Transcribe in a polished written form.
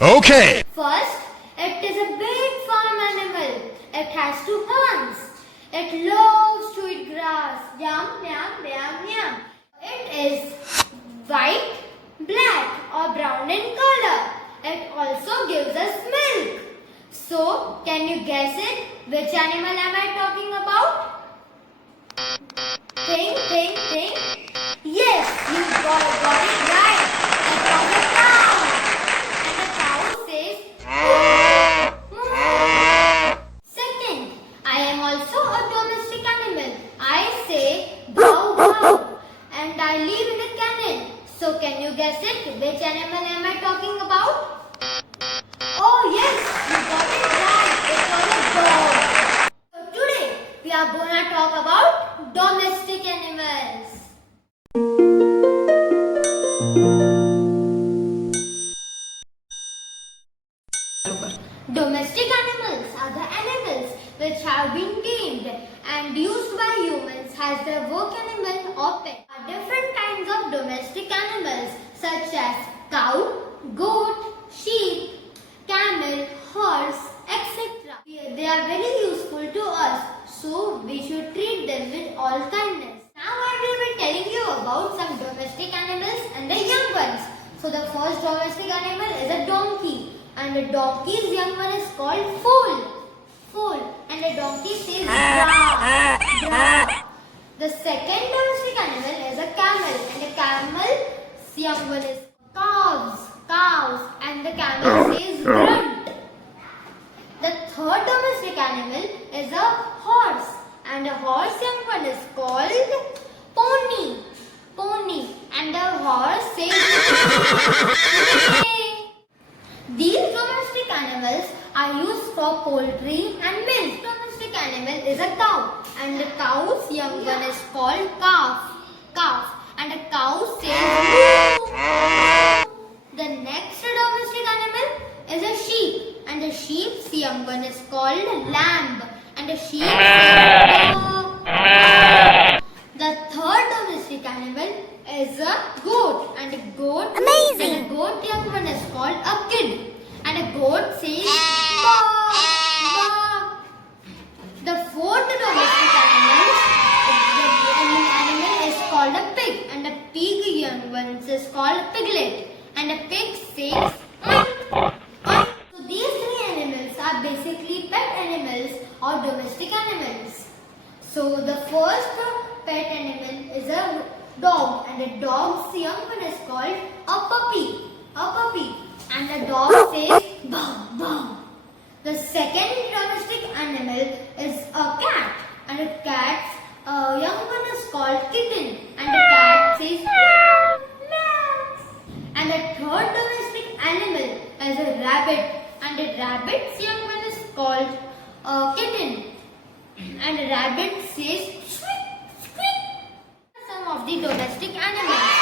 Okay. First, it is a big farm animal. It has two horns. It loves to eat grass. Yum, yum, yum, yum. It is white, black or brown in color. It also gives us milk. So, can you guess it? Which animal am I talking about? Think. Yes, you got it right. It was a cow. And the cow says, "Moo." Second, I am also a domestic animal. I say, bow bow. And I live in a kennel. So can you guess it? Which animal am I talking about? Oh yes, you got it right. It was a dog. So today, we are going to talk about domestic animals. Domestic animals are the animals which have been tamed and used by humans as their work animal or pet. There are different kinds of domestic animals such as cow, goat, sheep, camel, horse, etc. They are very useful to us, so we should treat them with all kindness. Now I will be telling you about some domestic animals and the young ones. So the first domestic animal is a donkey. And the donkey's young one is called foal. And the donkey says bra, bra. The second domestic animal is a camel. And the camel's young one is cows. And the camel says grunt. The third domestic animal is a horse. And the horse young one is called pony. And the horse says These domestic animals are used for poultry and milk. Domestic animal is a cow, and the cow's young one is called calf. And the cow says moo. The next domestic animal is a sheep, and the sheep's young one is called lamb, and the sheep says moo. The third domestic animal is a goat, and a goat young one is called a kid, and a goat says ba. The fourth domestic animal is called a pig, and a pig young one is called a piglet, and a pig says oink, oink. So these three animals are basically pet animals or domestic animals. So the first pet animal is a dog, and the dog's young one is called a puppy, and the dog says bow bow. The second domestic animal is a cat, and the cat's young one is called kitten, and the cat says meow meow. And the third domestic animal is a rabbit, and the rabbit's young one is called kitten, and the rabbit says squeak squeak. Some of the domestic animals.